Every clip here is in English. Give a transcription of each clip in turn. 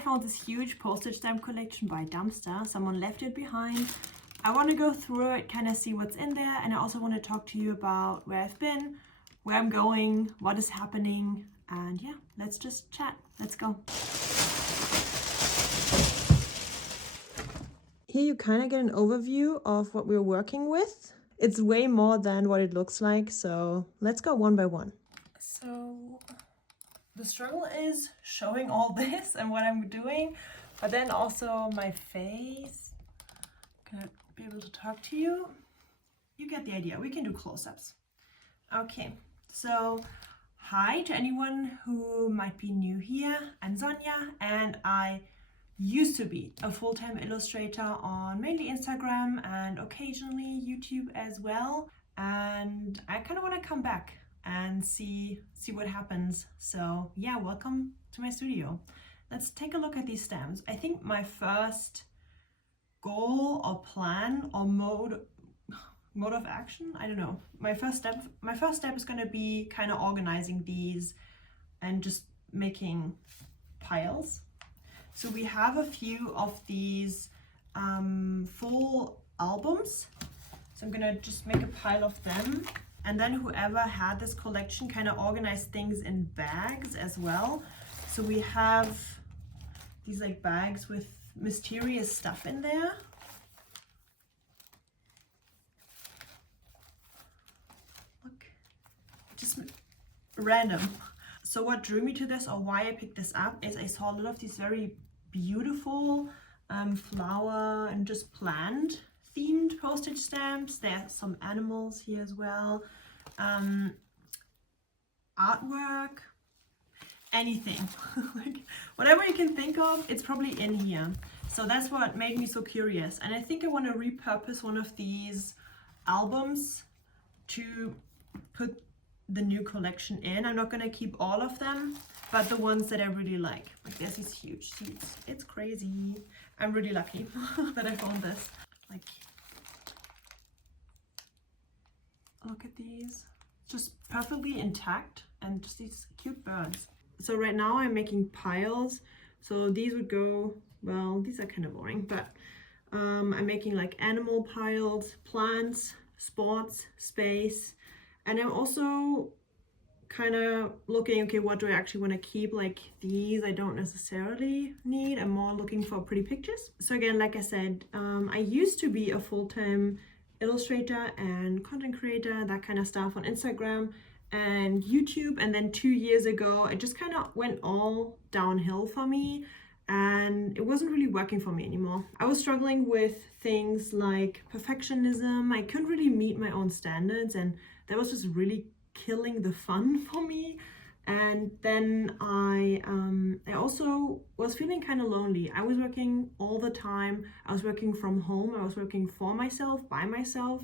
I found this huge postage stamp collection by Dumpster. Someone left it behind. I want to go through it, kind of see what's in there, and I also want to talk to you about where I've been, where I'm going, what is happening, and yeah, let's just chat. Let's go. Here you kind of get an overview of what we're working with. It's way more than what it looks like, so let's go one by one. So the struggle is showing all this and what I'm doing, but then also my face. Gonna be able to talk to you. You get the idea. We can do close-ups. Okay, so hi to anyone who might be new here. I'm Sonja, and I used to be a full-time illustrator on mainly Instagram and occasionally YouTube as well. And I kind of want to come back and see what happens. So yeah, welcome to my studio. Let's take a look at these stamps. I think my first goal or plan or mode of action, I don't know. My first step is going to be kind of organizing these and just making piles. So we have a few of these full albums. So I'm gonna just make a pile of them. And then whoever had this collection kind of organized things in bags as well. So we have these like bags with mysterious stuff in there. Look, just random. So what drew me to this, or why I picked this up, is I saw a lot of these very beautiful flower and just plant themed postage stamps. There's some animals here as well. Artwork, anything. Like whatever you can think of, it's probably in here. So that's what made me so curious. And I think I want to repurpose one of these albums to put the new collection in. I'm not going to keep all of them, but the ones that I really like. Like there's these huge seeds. It's crazy. I'm really lucky that I found this. Like, look at these. Just perfectly intact and just these cute birds. So right now I'm making piles. So these would go, well, these are kind of boring, but I'm making like animal piles, plants, sports, space. And I'm also kind of looking, okay, what do I actually want to keep? Like these I don't necessarily need. I'm more looking for pretty pictures. So again, like I said, I used to be a full-time illustrator and content creator, that kind of stuff on Instagram and YouTube. And then 2 years ago, it just kind of went all downhill for me. And it wasn't really working for me anymore. I was struggling with things like perfectionism. I couldn't really meet my own standards, and that was just really killing the fun for me. And then I also was feeling kind of lonely. I was working all the time. I was working from home. I was working for myself, by myself,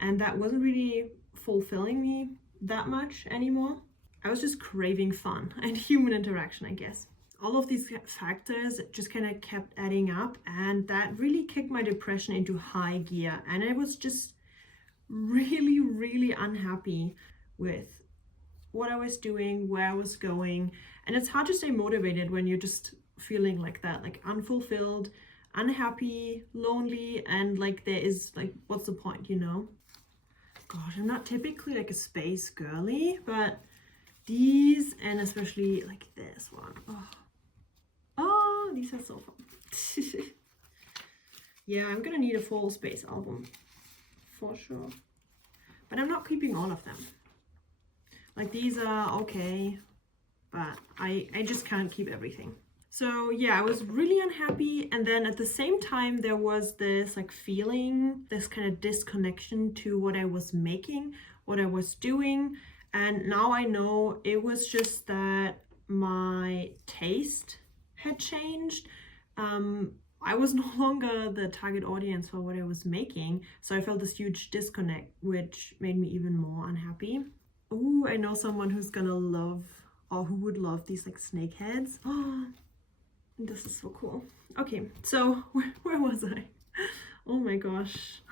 and that wasn't really fulfilling me that much anymore. I was just craving fun and human interaction, I guess. All of these factors just kind of kept adding up, and that really kicked my depression into high gear. And I was just really, really unhappy with what I was doing, where I was going. And it's hard to stay motivated when you're just feeling like that, like unfulfilled, unhappy, lonely, and like there is like, what's the point, you know? Gosh, I'm not typically like a space girly, but these, and especially like this one, oh, these are so fun. Yeah, I'm gonna need a full space album for sure, but I'm not keeping all of them. Like these are okay, but I just can't keep everything. So yeah, I was really unhappy, and then at the same time there was this like feeling, this kind of disconnection to what I was making, what I was doing. And now I know it was just that my taste had changed. I was no longer the target audience for what I was making, so I felt this huge disconnect, which made me even more unhappy. Ooh, I know someone who's gonna love, or who would love these like snake heads. Oh, this is so cool. Okay, so where was I? Oh my gosh.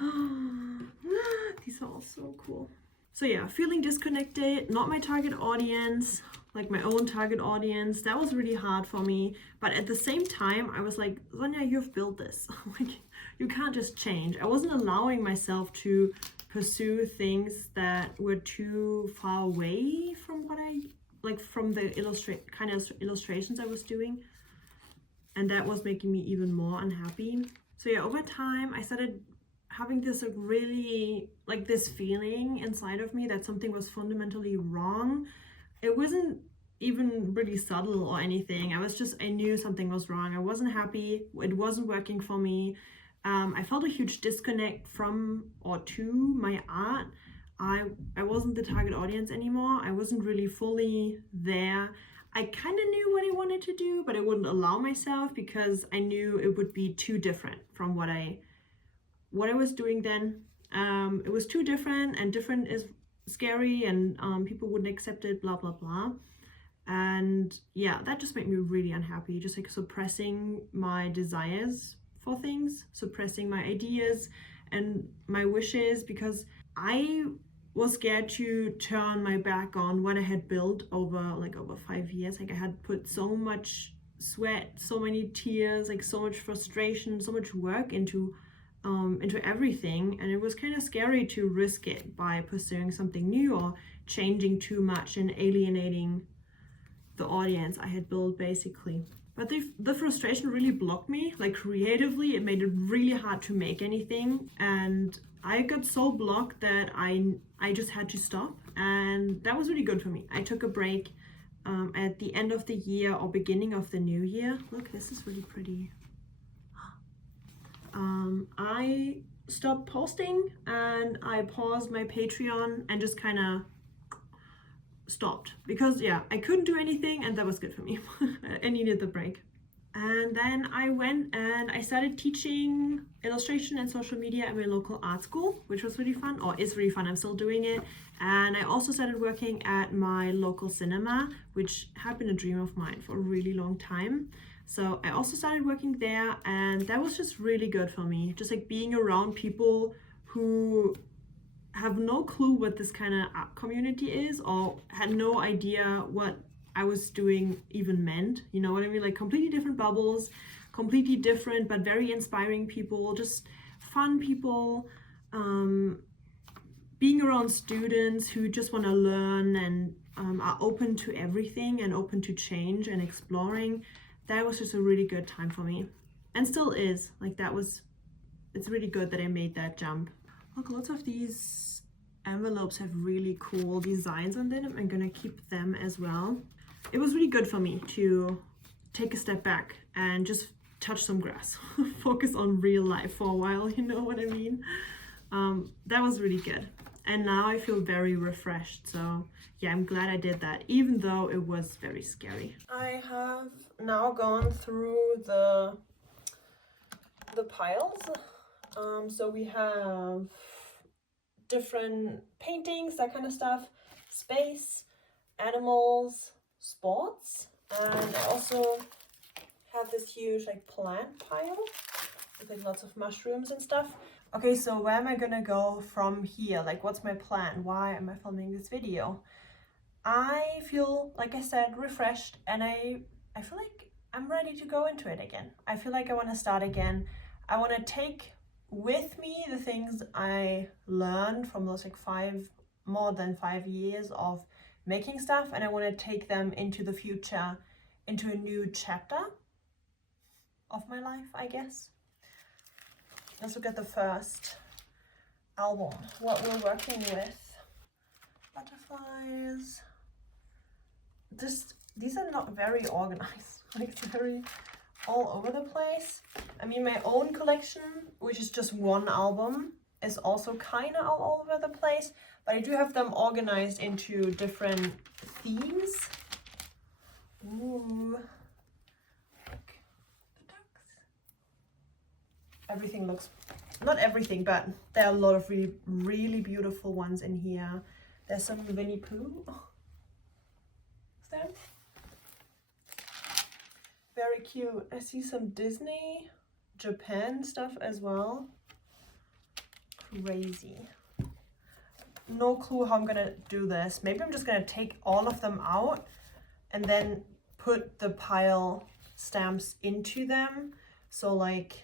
These are all so cool. So yeah, feeling disconnected, not my target audience, like my own target audience. That was really hard for me. But at the same time, I was like, Sonja, you've built this. Like, you can't just change. I wasn't allowing myself to pursue things that were too far away from what I, like from the kind of illustrations I was doing. And that was making me even more unhappy. So yeah, over time, I started having this like really, like this feeling inside of me that something was fundamentally wrong. It wasn't even really subtle or anything. I knew something was wrong. I wasn't happy. It wasn't working for me. I felt a huge disconnect from or to my art. I wasn't the target audience anymore. I wasn't really fully there. I kind of knew what I wanted to do, but I wouldn't allow myself because I knew it would be too different from what I was doing then. It was too different, and different is scary, and people wouldn't accept it, blah, blah, blah. And yeah, that just made me really unhappy, just like suppressing my desires for things, suppressing my ideas and my wishes, because I was scared to turn my back on what I had built over 5 years. Like I had put so much sweat, so many tears, like so much frustration, so much work into everything, and it was kind of scary to risk it by pursuing something new or changing too much and alienating the audience I had built, basically. But the frustration really blocked me. Like creatively, it made it really hard to make anything, and I got so blocked that I just had to stop, and that was really good for me. I took a break at the end of the year or beginning of the new year. Look, this is really pretty. I stopped posting and I paused my Patreon and just kind of stopped because yeah, I couldn't do anything, and that was good for me. I needed the break. And then I went and I started teaching illustration and social media at my local art school, which was really fun, or is really fun. I'm still doing it. And I also started working at my local cinema, which had been a dream of mine for a really long time. So I also started working there, and that was just really good for me. Just like being around people who have no clue what this kind of art community is, or had no idea what I was doing even meant. You know what I mean? Like completely different bubbles, completely different but very inspiring people, just fun people. Being around students who just want to learn and are open to everything and open to change and exploring. That was just a really good time for me, and still is. Like it's really good that I made that jump. Look, lots of these envelopes have really cool designs on them. I'm gonna keep them as well. It was really good for me to take a step back and just touch some grass, focus on real life for a while, you know what I mean? That was really good. And now I feel very refreshed. So yeah, I'm glad I did that, even though it was very scary. I have now gone through the piles. So we have different paintings, that kind of stuff, space, animals, sports, and I also have this huge like plant pile with like lots of mushrooms and stuff. Okay, so where am I gonna go from here? Like, what's my plan? Why am I filming this video? I feel, like I said, refreshed, and I feel like I'm ready to go into it again. I feel like I want to start again. I want to take with me the things I learned from those like more than 5 years of making stuff, and I want to take them into the future, into a new chapter of my life, I guess. Let's look at the first album, what we're working with. Butterflies. These are not very organized, like it's very all over the place. I mean, my own collection, which is just one album, is also kind of all over the place, but I do have them organized into different themes. Ooh. Look, the ducks. Everything looks, not everything, but there are a lot of really, really beautiful ones in here. There's some Winnie Pooh. Is there? Very cute. I see some Disney, Japan stuff as well. Crazy. no clue how I'm gonna do this. Maybe I'm just gonna take all of them out and then put the pile stamps into them. So like,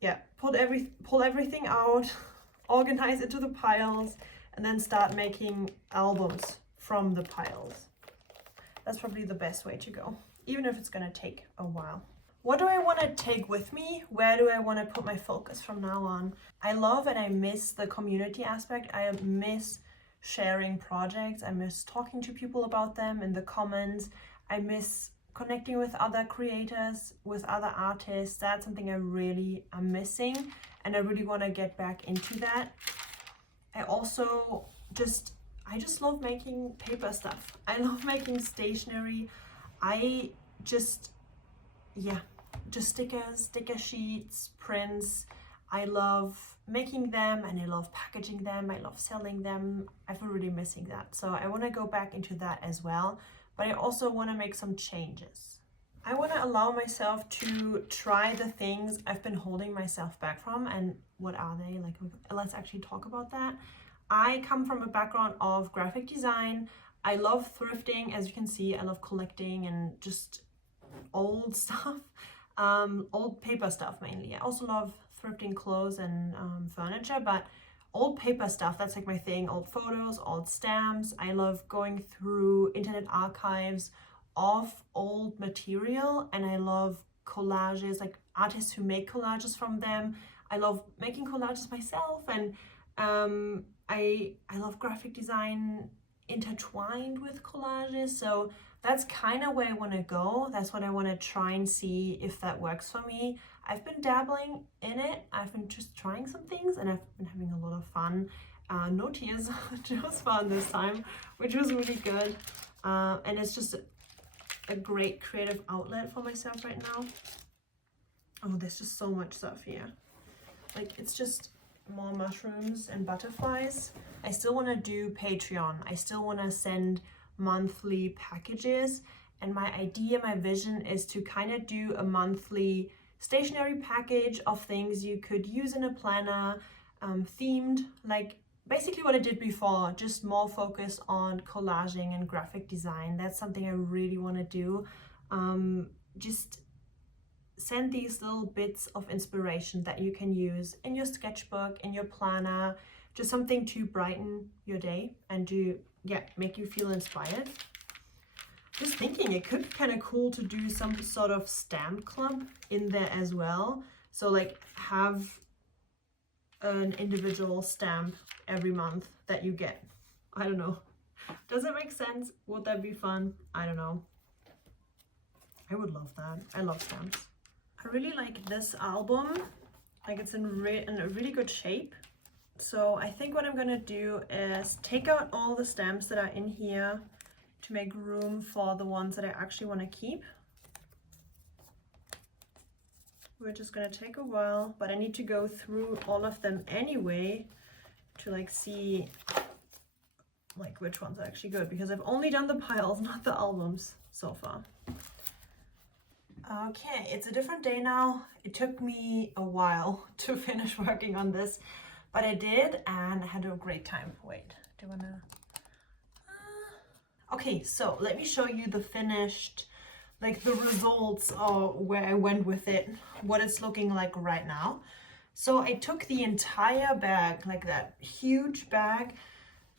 yeah, pull everything out, organize it to the piles, and then start making albums from the piles. That's probably the best way to go, even if it's gonna take a while. What do I want to take with me? Where do I want to put my focus from now on? I love and I miss the community aspect. I miss sharing projects. I miss talking to people about them in the comments. I miss connecting with other creators, with other artists. That's something I really am missing, and I really want to get back into that. I also just love making paper stuff. I love making stationery. Just stickers, sticker sheets, prints. I love making them and I love packaging them. I love selling them. I've been really missing that. So I want to go back into that as well. But I also want to make some changes. I want to allow myself to try the things I've been holding myself back from. And what are they? Like, let's actually talk about that. I come from a background of graphic design. I love thrifting, as you can see. I love collecting and just old stuff, old paper stuff mainly. I also love thrifting clothes and furniture, but old paper stuff, that's like my thing. Old photos, old stamps. I love going through internet archives of old material, and I love collages, like artists who make collages from them. I love making collages myself, and I love graphic design intertwined with collages. So that's kind of where I want to go. That's what I want to try and see if that works for me. I've been dabbling in it. I've been just trying some things and I've been having a lot of fun. No tears, just fun this time, which was really good. And it's just a great creative outlet for myself right now. Oh, there's just so much stuff here. Like, it's just more mushrooms and butterflies. I still want to do Patreon. I still want to send monthly packages, and my idea, my vision is to kind of do a monthly stationery package of things you could use in a planner, themed, like basically what I did before, just more focus on collaging and graphic design. That's something I really want to do. Just send these little bits of inspiration that you can use in your sketchbook, in your planner, just something to brighten your day and to, make you feel inspired. Just thinking it could be kind of cool to do some sort of stamp club in there as well. So like have an individual stamp every month that you get. I don't know. Does it make sense? Would that be fun? I don't know. I would love that. I love stamps. I really like this album. Like, it's in a really good shape. So I think what I'm gonna do is take out all the stamps that are in here to make room for the ones that I actually want to keep. We're just gonna take a while, but I need to go through all of them anyway to like see like which ones are actually good, because I've only done the piles, not the albums so far. Okay, it's a different day now. It took me a while to finish working on this, but I did, and I had a great time. Wait, do you wanna? Okay, so let me show you the finished, like the results of where I went with it, what it's looking like right now. So I took the entire bag, like that huge bag,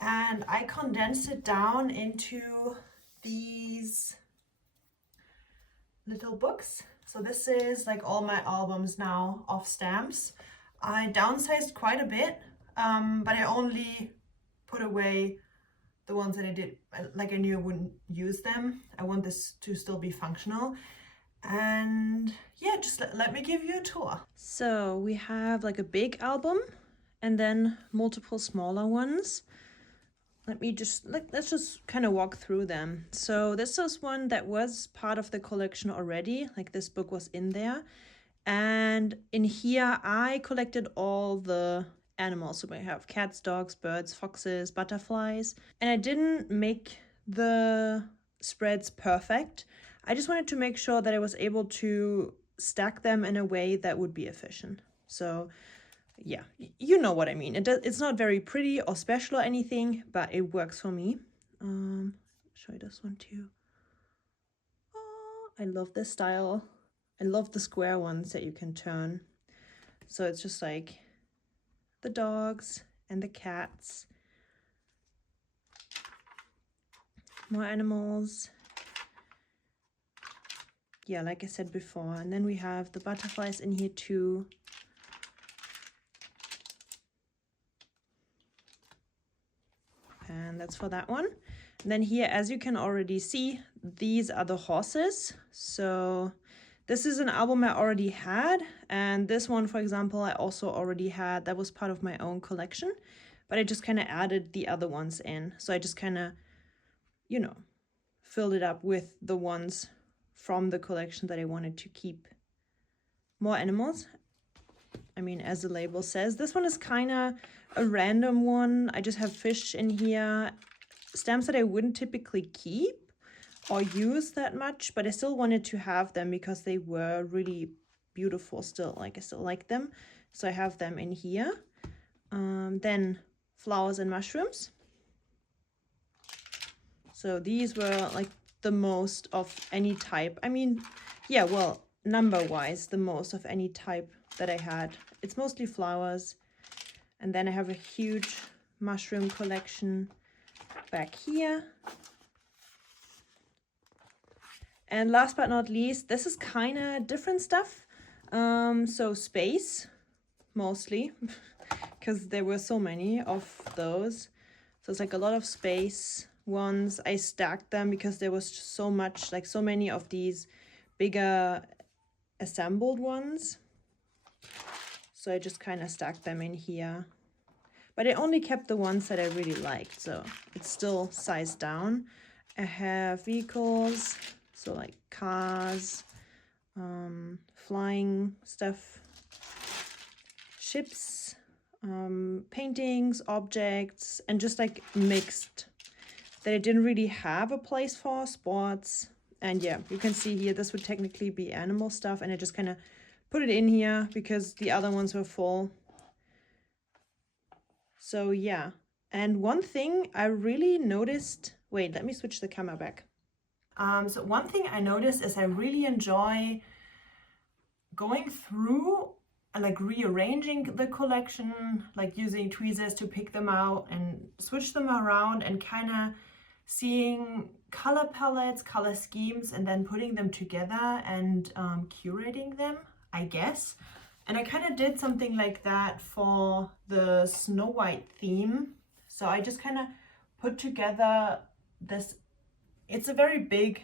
and I condensed it down into these little books. So this is like all my albums now of stamps. I downsized quite a bit, but I only put away the ones that I did, like I knew I wouldn't use them. I want this to still be functional. And yeah, just let me give you a tour. So we have like a big album and then multiple smaller ones. Let's just kind of walk through them. So this is one that was part of the collection already, like this book was in there. And in here I collected all the animals. So we have cats, dogs, birds, foxes, butterflies. And I didn't make the spreads perfect. I just wanted to make sure that I was able to stack them in a way that would be efficient. So yeah, you know what I mean. It's not very pretty or special or anything, but it works for me. Show you this one too. Oh, I love this style. I love the square ones that you can turn. So it's just like the dogs and the cats. More animals. Yeah, like I said before. And then we have the butterflies in here too. And that's for that one. And then here, as you can already see, these are the horses. So this is an album I already had. And this one, for example, I also already had. That was part of my own collection. But I just kind of added the other ones in. So I just kind of, you know, filled it up with the ones from the collection that I wanted to keep. More animals. I mean, as the label says, this one is kind of a random one. I just have fish in here, stamps that I wouldn't typically keep or use that much, but I still wanted to have them because they were really beautiful still. Like, I still like them, so I have them in here. Then flowers and mushrooms. So these were like the most of any type. I mean, yeah, well, number-wise, the most of any type that I had. It's mostly flowers. And then I have a huge mushroom collection back here. And last but not least, this is kind of different stuff. So space, mostly, because there were so many of those. So it's like a lot of space ones. I stacked them because there was just so much, like so many of these bigger assembled ones. So I just kind of stacked them in here. But I only kept the ones that I really liked, so it's still sized down. I have vehicles, so like cars, flying stuff, ships, paintings, objects, and just like mixed that I didn't really have a place for, sports. And yeah, you can see here, this would technically be animal stuff, and I just kind of put it in here because the other ones were full. So yeah, and one thing I really noticed, wait, let me switch the camera back. So one thing I noticed is I really enjoy going through and like rearranging the collection, like using tweezers to pick them out and switch them around and kind of seeing color palettes, color schemes, and then putting them together and curating them, I guess. And I kind of did something like that for the Snow White theme. So I just kind of put together this, it's a very big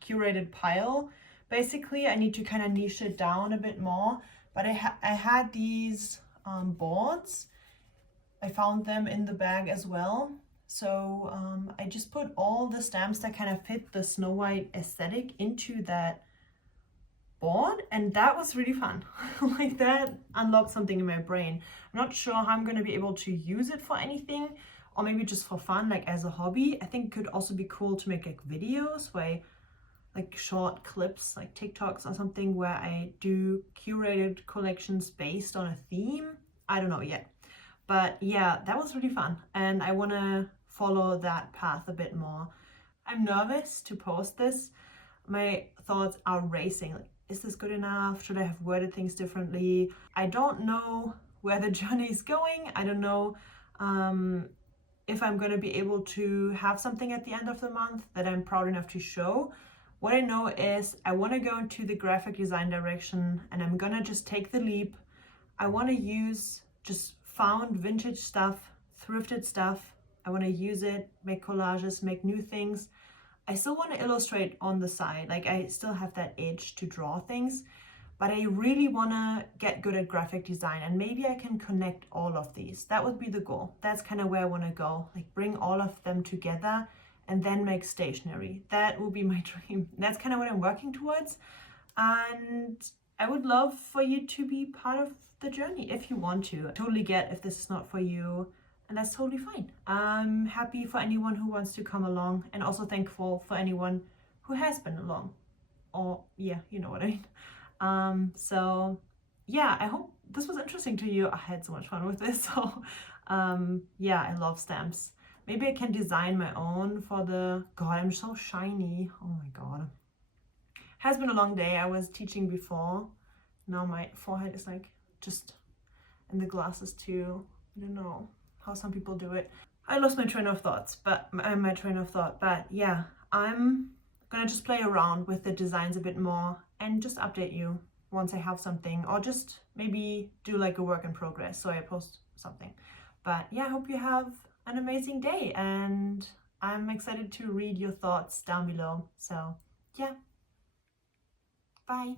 curated pile. Basically, I need to kind of niche it down a bit more, but I had these boards. I found them in the bag as well. So I just put all the stamps that kind of fit the Snow White aesthetic into that board, and that was really fun. Like, that unlocked something in my brain. I'm not sure how I'm going to be able to use it for anything, or maybe just for fun, like as a hobby. I think it could also be cool to make like videos where I, like short clips, like TikToks or something, where I do curated collections based on a theme. I don't know yet, but yeah, that was really fun, and I want to follow that path a bit more. I'm nervous to post this. My thoughts are racing. Like, is this good enough? Should I have worded things differently? I don't know where the journey is going. I don't know if I'm going to be able to have something at the end of the month that I'm proud enough to show. What I know is I want to go into the graphic design direction, and I'm going to just take the leap. I want to use just found vintage stuff, thrifted stuff. I want to use it, make collages, make new things. I still want to illustrate on the side, like I still have that itch to draw things, but I really want to get good at graphic design, and maybe I can connect all of these. That would be the goal. That's kind of where I want to go, like bring all of them together and then make stationery. That will be my dream. That's kind of what I'm working towards, and I would love for you to be part of the journey if you want to. I totally get if this is not for you, and that's totally fine. I'm happy for anyone who wants to come along, and also thankful for anyone who has been along. Or yeah, you know what I mean. So yeah, I hope this was interesting to you. I had so much fun with this. So yeah, I love stamps. Maybe I can design my own for the, God, I'm so shiny. Oh my God. Has been a long day. I was teaching before. Now my forehead is like just, and the glasses too. I don't know how some people do it. I lost my train of thoughts, but yeah, I'm gonna just play around with the designs a bit more and just update you once I have something, or just maybe do like a work in progress so I post something. But yeah, I hope you have an amazing day, and I'm excited to read your thoughts down below. So yeah, bye.